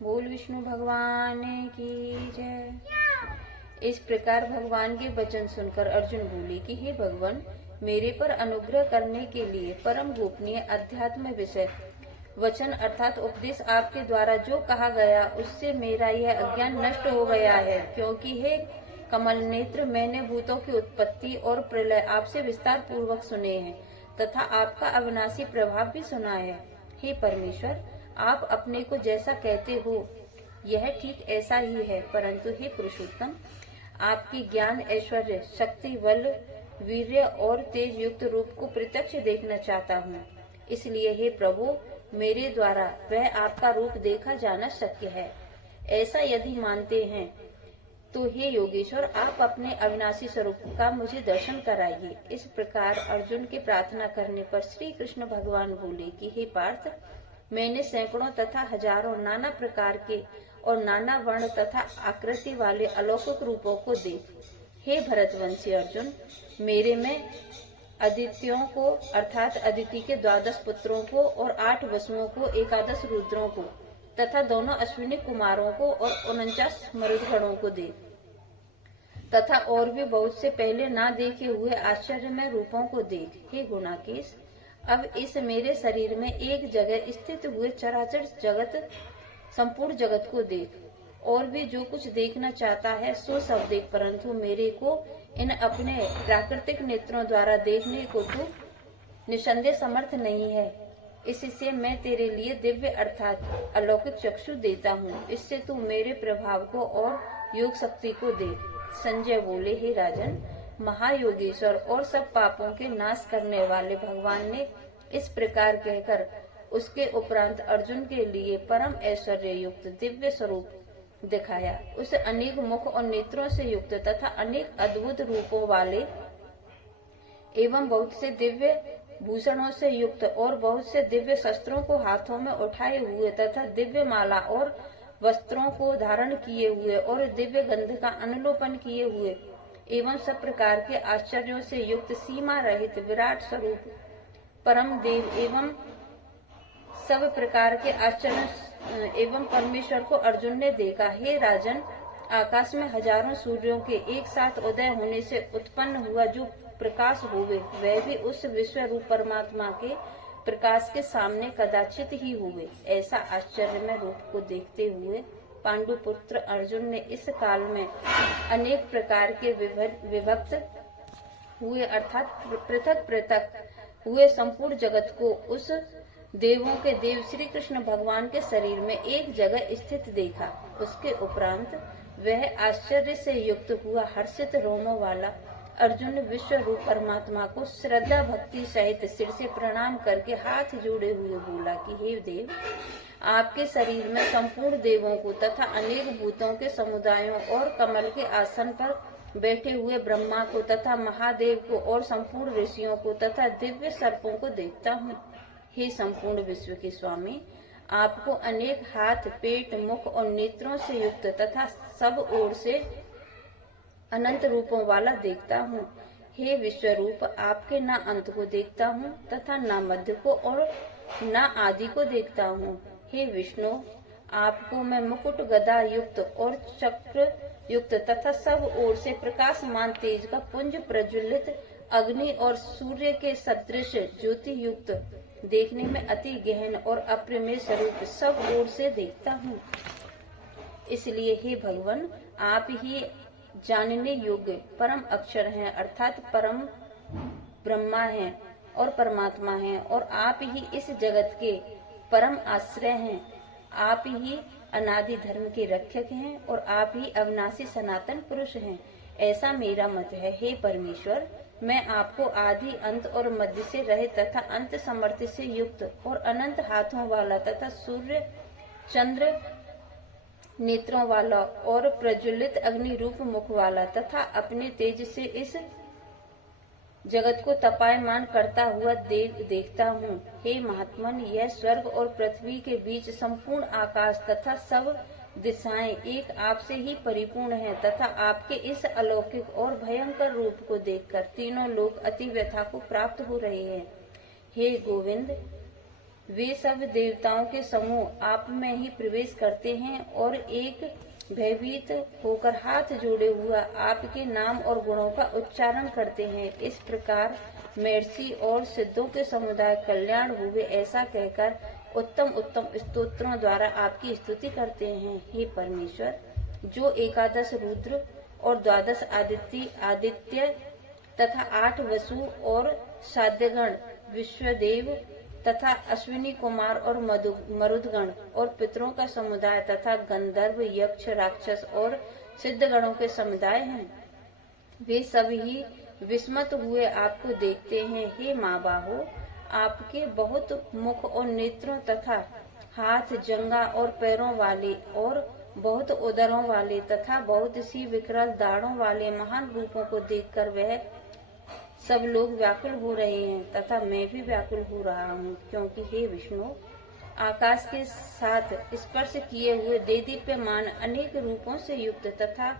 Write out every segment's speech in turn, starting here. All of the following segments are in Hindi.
बोल विष्णु भगवान की जय। इस प्रकार भगवान के वचन सुनकर अर्जुन बोले कि हे भगवान, मेरे पर अनुग्रह करने के लिए परम गोपनीय अध्यात्म विषय वचन अर्थात उपदेश आपके द्वारा जो कहा गया उससे मेरा यह अज्ञान नष्ट हो गया है। क्योंकि हे कमल नेत्र, मैंने भूतों की उत्पत्ति और प्रलय आपसे विस्तार पूर्वक सुने हैं तथा आपका अविनाशी प्रभाव भी सुना है। हे परमेश्वर, आप अपने को जैसा कहते हो यह ठीक ऐसा ही है, परंतु हे पुरुषोत्तम, आपके ज्ञान, ऐश्वर्य, शक्ति, बल, वीर्य और तेज युक्त रूप को प्रत्यक्ष देखना चाहता हूँ। इसलिए हे प्रभु, मेरे द्वारा वह आपका रूप देखा जाना शक्य है। ऐसा यदि मानते हैं तो हे योगेश्वर, आप अपने अविनाशी स्वरूप का मुझे दर्शन कराइए। इस प्रकार अर्जुन के प्रार्थना करने पर श्री कृष्ण भगवान बोले कि हे पार्थ, मैंने सैकड़ों तथा हजारों नाना प्रकार के और नाना वर्ण तथा आकृति वाले अलौकिक रूपों को देख। हे भरतवंशी अर्जुन, मेरे में आदित्यों को अर्थात अदिति के 12 पुत्रों को और 8 वसुओं को, 11 रुद्रों को तथा दोनों अश्विनी कुमारों को और 49 मरुदगणों को देख तथा और भी बहुत से पहले ना देखे हुए आश्चर्यमय रूपों को देख। हे गुणाकेश, अब इस मेरे शरीर में एक जगह स्थित हुए चराचर जगत, संपूर्ण जगत को देख। और भी जो कुछ देखना चाहता है सो सब देख, परंतु मेरे को इन अपने प्राकृतिक नेत्रों द्वारा देखने को तू निसंदेह समर्थ नहीं है। इससे मैं तेरे लिए दिव्य अर्थात अलौकिक चक्षु देता हूँ। इससे तू मेरे प्रभाव को और योग शक्ति को देख। संजय बोले, हे राजन, महायोगेश्वर और सब पापों के नाश करने वाले भगवान ने इस प्रकार कहकर उसके उपरांत अर्जुन के लिए परम ऐश्वर्य युक्त दिव्य स्वरूप दिखाया। उसे अनेक मुख और नेत्रों से युक्त तथा अनेक अद्भुत रूपों वाले एवं बहुत से दिव्य भूषणों से युक्त और बहुत से दिव्य शस्त्रों को हाथों में उठाए हुए तथा दिव्य माला और वस्त्रों को धारण किए हुए और दिव्य गंध का अनुलोपन किए हुए एवं सब प्रकार के आश्चर्यों से युक्त सीमा रहित विराट स्वरूप परम देव एवं सब प्रकार के आश्चर्य एवं परमेश्वर को अर्जुन ने देखा। हे राजन, आकाश में हजारों सूर्यों के एक साथ उदय होने से उत्पन्न हुआ जो प्रकाश हुए, वह भी उस विश्व रूप परमात्मा के प्रकाश के सामने कदाचित ही हुए। ऐसा आश्चर्यमय रूप को देखते हुए पांडुपुत्र अर्जुन ने इस काल में अनेक प्रकार के विभक्त हुए अर्थात पृथक पृथक हुए संपूर्ण जगत को उस देवों के देव श्री कृष्ण भगवान के शरीर में एक जगह स्थित देखा। उसके उपरांत वह आश्चर्य से युक्त हुआ हर्षित रोमों वाला अर्जुन विश्व रूप परमात्मा को श्रद्धा भक्ति सहित सिर से प्रणाम करके हाथ जोड़े हुए बोला कि हे देव, आपके शरीर में संपूर्ण देवों को तथा अनेक भूतों के समुदायों और कमल के आसन पर बैठे हुए ब्रह्मा को तथा महादेव को और संपूर्ण ऋषियों को तथा दिव्य सर्पों को देखता हूँ। हे संपूर्ण विश्व के स्वामी, आपको अनेक हाथ, पेट, मुख और नेत्रों से युक्त तथा सब ओर से अनंत रूपों वाला देखता हूँ। हे विश्व रूप, आपके न अंत को देखता हूँ तथा न मध्य को और न आदि को देखता हूँ। हे विष्णु, आपको मैं मुकुट गदा युक्त और चक्र युक्त तथा सब ओर से प्रकाशमान तेज का पुंज प्रज्वलित अग्नि और सूर्य के सदृश ज्योति युक्त देखने में अति गहन और अप्रमेय स्वरूप सब ओर से देखता हूँ। इसलिए हे भगवान, आप ही जानने योग्य परम अक्षर हैं अर्थात परम ब्रह्मा हैं और परमात्मा हैं, और आप ही इस जगत के परम आश्रय हैं। आप ही अनादि धर्म के रक्षक हैं और आप ही अविनाशी सनातन पुरुष हैं, ऐसा मेरा मत है। हे परमेश्वर, मैं आपको आदि, अंत और मध्य से रहित तथा अंत समर्थि से युक्त और अनंत हाथों वाला तथा सूर्य चंद्र नेत्रों वाला और प्रज्वलित अग्नि रूप मुख वाला तथा अपने तेज से इस जगत को तपायमान करता हुआ देखता हूँ। हे महात्मन, यह स्वर्ग और पृथ्वी के बीच संपूर्ण आकाश तथा सब दिशाएं एक आपसे ही परिपूर्ण हैं तथा आपके इस अलौकिक और भयंकर रूप को देखकर तीनों लोग अति व्यथा को प्राप्त हो रहे हैं। हे गोविंद, वे सब देवताओं के समूह आप में ही प्रवेश करते हैं और एक भयभीत होकर हाथ जोड़े हुआ आपके नाम और गुणों का उच्चारण करते हैं। इस प्रकार महर्षि और सिद्धों के समुदाय कल्याण हुए ऐसा कहकर उत्तम उत्तम स्तोत्रों द्वारा आपकी स्तुति करते हैं। हे परमेश्वर, जो 11 रुद्र और 12 आदित्य तथा 8 वसु और साध्यगण, विश्वदेव तथा अश्विनी कुमार और मरुदगण और पितरों का समुदाय तथा गंधर्व, यक्ष, राक्षस और सिद्धगणों के समुदाय हैं, वे सभी विस्मत हुए आपको देखते हैं। हे महाबाहो, आपके बहुत मुख और नेत्रों तथा हाथ, जंघा और पैरों वाले और बहुत उदरों वाले तथा बहुत सी विकराल दाढ़ों वाले महान रूपों को देखकर वह सब लोग व्याकुल हो रहे हैं तथा मैं भी व्याकुल हो रहा हूँ, क्योंकि हे विष्णु, आकाश के साथ स्पर्श किए हुए देदीप्यमान अनेक रूपों से युक्त तथा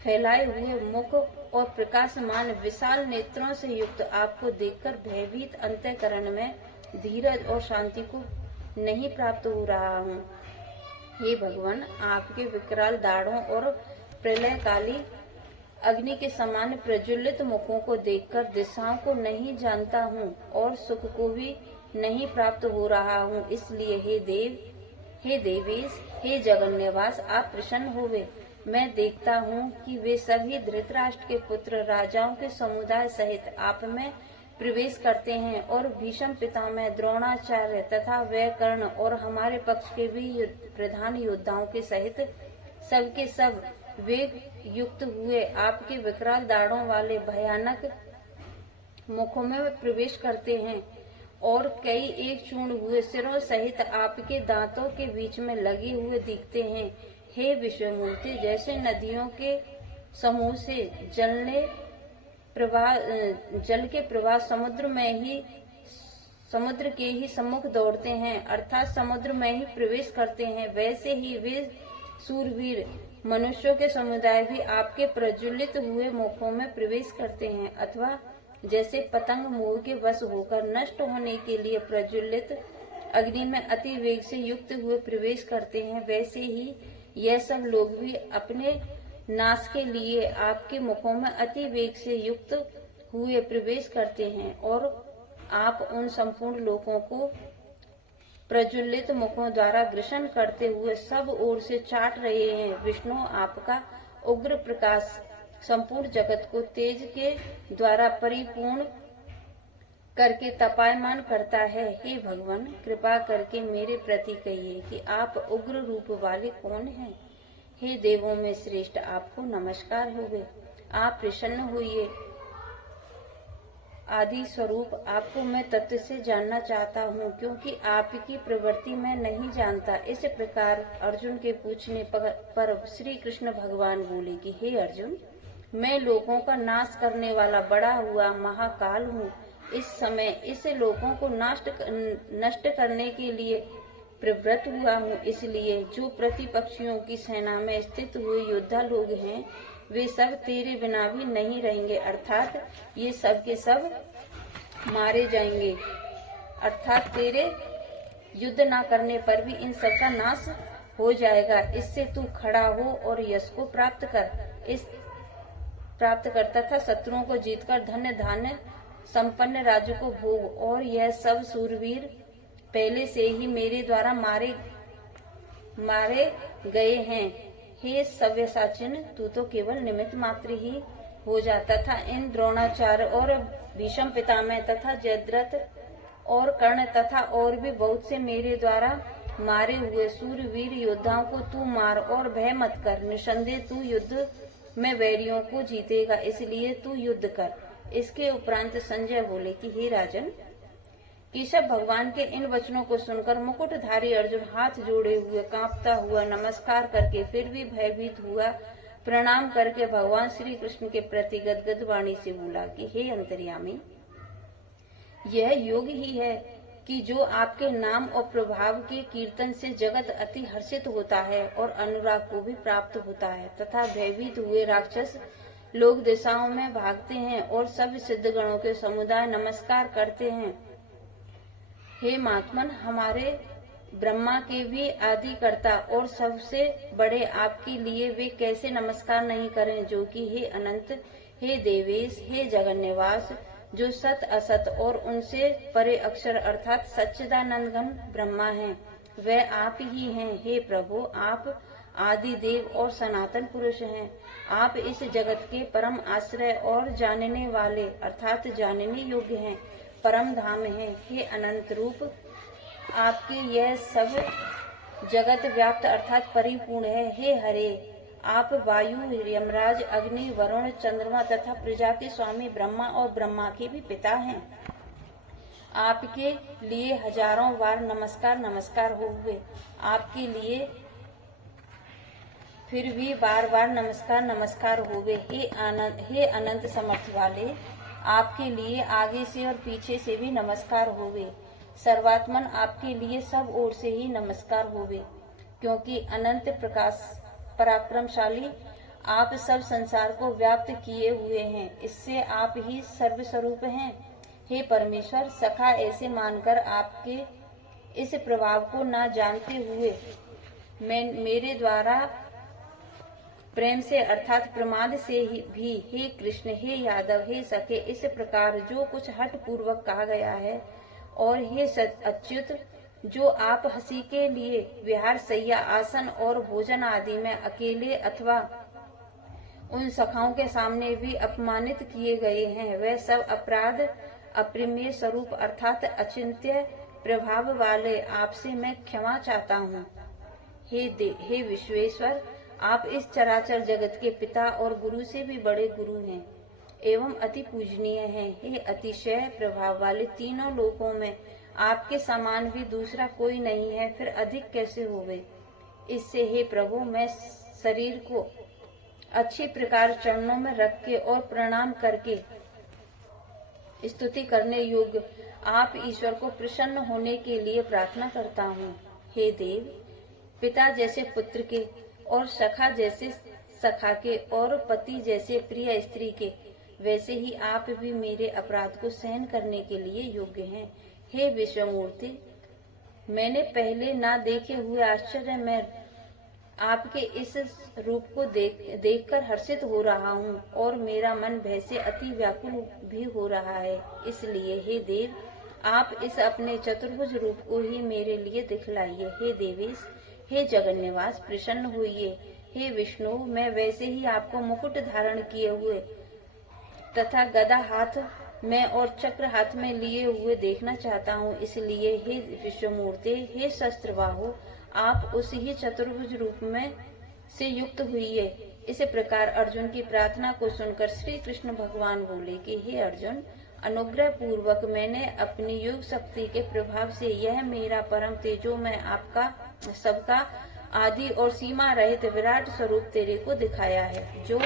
फैलाए हुए मुख और प्रकाशमान विशाल नेत्रों से युक्त आपको देखकर भयभीत अंतःकरण में धीरज और शांति को नहीं प्राप्त हो रहा हूँ। हे भगवान, आपके विकराल दाढ़ों और प्रलयकाली अग्नि के समान प्रज्वलित मुखों को देखकर दिशाओं को नहीं जानता हूँ और सुख को भी नहीं प्राप्त हो रहा हूँ। इसलिए हे देव, हे देवेश, हे जगन्यवास, आप प्रसन्न होवे। मैं देखता हूँ कि वे सभी धृतराष्ट्र के पुत्र राजाओं के समुदाय सहित आप में प्रवेश करते हैं और भीष्म पितामह, द्रोणाचार्य तथा वह कर्ण और हमारे पक्ष के भी प्रधान योद्धाओं के सहित सबके सब वेग युक्त हुए आपके विकराल दाढ़ों वाले भयानक मुखों में प्रवेश करते हैं और कई एक चूर्ण हुए सिरों सहित आपके दांतों के बीच में लगे हुए दिखते हैं। हे विश्वमूर्ति, जैसे नदियों के समूह से जल के प्रवाह समुद्र के ही सम्मुख दौड़ते हैं, अर्थात समुद्र में ही प्रवेश करते हैं, वैसे ही वे सूरवीर मनुष्यों के समुदाय भी आपके प्रज्वलित हुए मुखों में प्रवेश करते हैं। अथवा जैसे पतंग मोह के वश होकर नष्ट होने के लिए प्रज्वलित अग्नि में अति वेग से युक्त हुए प्रवेश करते हैं, वैसे ही यह सब लोग भी अपने नाश के लिए आपके मुखों में अति वेग से युक्त हुए प्रवेश करते हैं और आप उन संपूर्ण लोगों को प्रज्वलित मुखों द्वारा ग्रसन करते हुए सब ओर से चाट रहे हैं। विष्णु, आपका उग्र प्रकाश संपूर्ण जगत को तेज के द्वारा परिपूर्ण करके तपायमान करता है। हे भगवान, कृपा करके मेरे प्रति कहिए कि आप उग्र रूप वाले कौन हैं। हे देवों में श्रेष्ठ, आपको नमस्कार होवे। आप प्रसन्न होइए। आदि स्वरूप आपको मैं तत्व से जानना चाहता हूँ, क्योंकि आपकी प्रवृत्ति मैं नहीं जानता। इस प्रकार अर्जुन के पूछने पर श्री कृष्ण भगवान बोले कि हे अर्जुन, मैं लोगों का नाश करने वाला बड़ा हुआ महाकाल हूँ। इस समय इस लोगों को नष्ट करने के लिए प्रवृत्त हुआ हूँ। इसलिए जो प्रतिपक्षियों की सेना में स्थित हुए योद्धा लोग हैं, वे सब तेरे बिना भी नहीं रहेंगे, अर्थात ये सब के सब मारे जाएंगे। अर्थात तेरे युद्ध न करने पर भी इन सब का नाश हो जाएगा। इससे तू खड़ा हो और यश को प्राप्त कर तथा शत्रुओं को जीतकर धन्य धान्य संपन्न राज्य को भोग। और यह सब सूरवीर पहले से ही मेरे द्वारा मारे गए हैं। हे सव्यसाचिन, तू तो केवल निमित्त मात्र ही हो जा तथा इन द्रोणाचार्य और भीष्म पितामह तथा जयद्रथ और कर्ण तथा और भी बहुत से मेरे द्वारा मारे हुए सूरवीर योद्धाओं को तू मार और भय मत कर। निसंदेह तू युद्ध में वैरियों को जीतेगा, इसलिए तू युद्ध कर। इसके उपरांत संजय बोले कि हे राजन, केशव भगवान के इन वचनों को सुनकर मुकुटधारी अर्जुन हाथ जोड़े हुए कांपता हुआ नमस्कार करके फिर भी भयभीत हुआ प्रणाम करके भगवान श्री कृष्ण के प्रति गदगद वाणी से बोला कि हे अंतर्यामी, यह योग ही है कि जो आपके नाम और प्रभाव के कीर्तन से जगत अति हर्षित होता है और अनुराग को भी प्राप्त होता है तथा भयभीत हुए राक्षस लोग दिशाओं में भागते हैं और सब सिद्ध गणों के समुदाय नमस्कार करते हैं। हे महात्मन, हमारे ब्रह्मा के भी आदिकर्ता और सबसे बड़े आपके लिए वे कैसे नमस्कार नहीं करें, जो कि हे अनंत, हे देवेश, हे जगन्निवास, जो सत असत और उनसे परे अक्षर अर्थात सच्चिदानंद घन ब्रह्मा हैं, वह आप ही हैं। हे प्रभु, आप आदि देव और सनातन पुरुष हैं। आप इस जगत के परम आश्रय और जानने वाले अर्थात जानने योग्य हैं, परम धाम हैं। हे अनंत रूप, आपके यह सब जगत व्याप्त अर्थात परिपूर्ण है। हे हरे, आप वायु, यमराज, अग्नि, वरुण, चंद्रमा तथा प्रजा के स्वामी ब्रह्मा और ब्रह्मा के भी पिता हैं। आपके लिए हजारों बार नमस्कार नमस्कार हुए, आपके लिए फिर भी बार बार नमस्कार नमस्कार होवे। हे अनंत समर्थ वाले, आपके लिए आगे से और पीछे से भी नमस्कार होवे। सर्वात्मन, आपके लिए सब ओर से ही नमस्कार होवे, क्योंकि अनंत प्रकाश पराक्रमशाली आप सब संसार को व्याप्त किए हुए हैं, इससे आप ही सर्वस्वरूप हैं। हे परमेश्वर, सखा ऐसे मानकर आपके इस प्रभाव को न जानते हुए मेरे द्वारा प्रेम से अर्थात प्रमाद से ही भी हे कृष्ण, हे यादव, हे सखे, इस प्रकार जो कुछ हठ पूर्वक कहा गया है, और हे अच्युत, जो आप हंसी के लिए विहार, सैया, आसन और भोजन आदि में अकेले अथवा उन सखाओं के सामने भी अपमानित किए गए हैं, वह सब अपराध अप्रिमेय स्वरूप अर्थात अचिंत्य प्रभाव वाले आपसे मैं क्षमा चाहता हूँ। हे विश्वेश्वर, आप इस चराचर जगत के पिता और गुरु से भी बड़े गुरु हैं एवं अति पूजनीय हैं। हे अतिशय प्रभाव वाले, तीनों लोकों में आपके समान भी दूसरा कोई नहीं है, फिर अधिक कैसे होवे। इससे हे प्रभु, मैं शरीर को अच्छी प्रकार चरणों में रख के और प्रणाम करके स्तुति करने योग्य आप ईश्वर को प्रसन्न होने के लिए प्रार्थना करता हूँ। हे देव, पिता जैसे पुत्र के और सखा जैसे सखा के और पति जैसे प्रिय स्त्री के, वैसे ही आप भी मेरे अपराध को सहन करने के लिए योग्य हैं। हे विश्वमूर्ति, मैंने पहले ना देखे हुए आश्चर्य में आपके इस रूप को देखकर हर्षित हो रहा हूँ और मेरा मन भय से अति व्याकुल भी हो रहा है। इसलिए हे देव, आप इस अपने चतुर्भुज रूप को ही मेरे लिए दिखलाइए। हे देवेश, हे जगन्निवास, प्रसन्न होइए। हे विष्णु, मैं वैसे ही आपको मुकुट धारण किए हुए तथा गदा हाथ में और चक्र हाथ में लिए हुए देखना चाहता हूँ। इसलिए हे विश्वमूर्ति, हे शस्त्रबाहु, आप उस ही चतुर्भुज रूप में से युक्त हुइए। इस प्रकार अर्जुन की प्रार्थना को सुनकर श्री कृष्ण भगवान बोले कि हे अर्जुन, अनुग्रह पूर्वक मैंने अपनी योग शक्ति के प्रभाव से यह मेरा परम तेजो में आपका सबका आदि और सीमा रहित विराट स्वरूप तेरे को दिखाया है, जो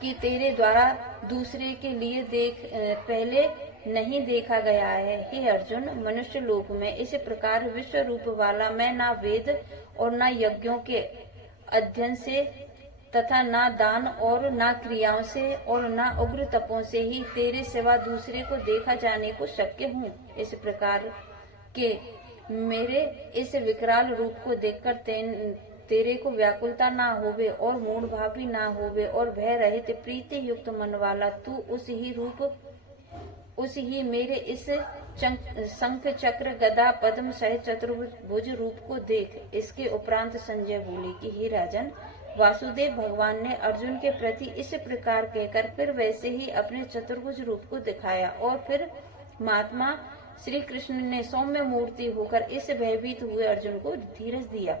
कि तेरे द्वारा दूसरे के लिए पहले नहीं देखा गया है। हे अर्जुन, मनुष्य लोक में इस प्रकार विश्व रूप वाला मैं ना वेद और ना यज्ञों के अध्ययन से तथा ना दान और ना क्रियाओं से और ना उग्र तपों से ही तेरे सिवा दूसरे को देखा जाने को शक्य हूँ। इस प्रकार के मेरे इस विकराल रूप को देखकर तेरे को व्याकुलता ना होवे और मूढ़ भाव भी ना होवे और भय रहित प्रीति युक्त मन वाला तू उस ही मेरे इस शंख चक्र गदा पद्म सहित चतुर्भुज रूप को देख। इसके उपरांत संजय बोले कि हे राजन, वासुदेव भगवान ने अर्जुन के प्रति इस प्रकार कहकर फिर वैसे ही अपने चतुर्भुज रूप को दिखाया और फिर महात्मा श्री कृष्ण ने सौम्य मूर्ति होकर इस भयभीत हुए अर्जुन को धीरज दिया।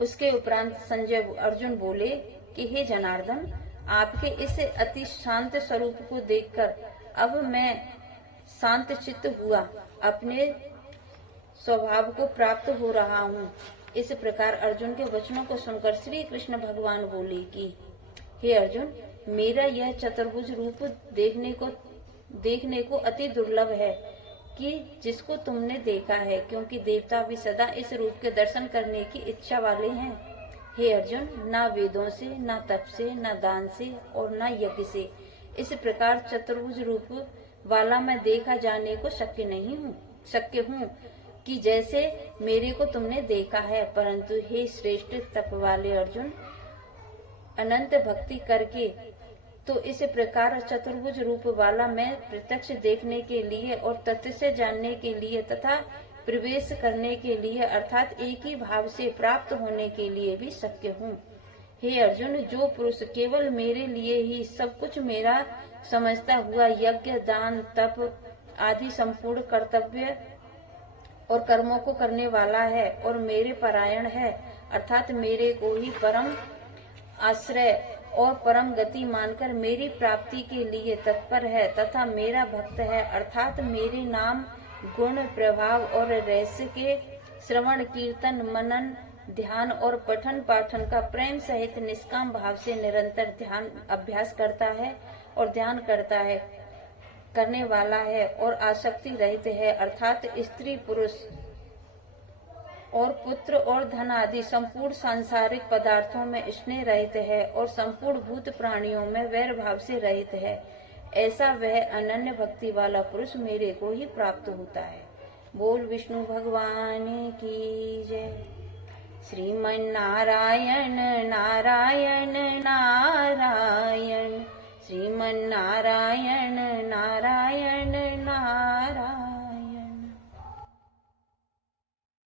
उसके उपरांत संजय अर्जुन बोले कि हे जनार्दन, आपके इस अति शांत स्वरूप को देखकर अब मैं शांत चित्त हुआ, अपने स्वभाव को प्राप्त हो रहा हूँ। इस प्रकार अर्जुन के वचनों को सुनकर श्री कृष्ण भगवान बोले कि हे अर्जुन, मेरा यह चतुर्भुज रूप देखने को अति दुर्लभ है कि जिसको तुमने देखा है, क्योंकि देवता भी सदा इस रूप के दर्शन करने की इच्छा वाले हैं। हे अर्जुन, ना वेदों से, ना तप से, ना दान से और ना यज्ञ से इस प्रकार चतुर्भुज रूप वाला मैं देखा जाने को शक्य हूँ कि जैसे मेरे को तुमने देखा है। परंतु हे श्रेष्ठ तप वाले अर्जुन, अनंत भक्ति करके तो इस प्रकार चतुर्भुज रूप वाला मैं प्रत्यक्ष देखने के लिए और तत्व से जानने के लिए तथा प्रवेश करने के लिए अर्थात एक ही भाव से प्राप्त होने के लिए भी शक्य हूँ। हे अर्जुन, जो पुरुष केवल मेरे लिए ही सब कुछ मेरा समझता हुआ यज्ञ, दान, तप आदि संपूर्ण कर्तव्य और कर्मों को करने वाला है और मेरे परायण है अर्थात मेरे को ही परम आश्रय और परम गति मानकर मेरी प्राप्ति के लिए तत्पर है तथा मेरा भक्त है अर्थात मेरे नाम, गुण, प्रभाव और रहस्य के श्रवण, कीर्तन, मनन, ध्यान और पठन पाठन का प्रेम सहित निष्काम भाव से निरंतर ध्यान अभ्यास करता है और ध्यान करने वाला है और आसक्ति रहित है अर्थात स्त्री, पुरुष और पुत्र और धन आदि संपूर्ण सांसारिक पदार्थों में स्नेह रहित है और संपूर्ण भूत प्राणियों में वैर भाव से रहित है। ऐसा वह अनन्य भक्ति वाला पुरुष मेरे को ही प्राप्त होता है। बोल विष्णु भगवान की जय। श्रीमन नारायण नारायण नारायण, श्रीमन नारायण नारायण।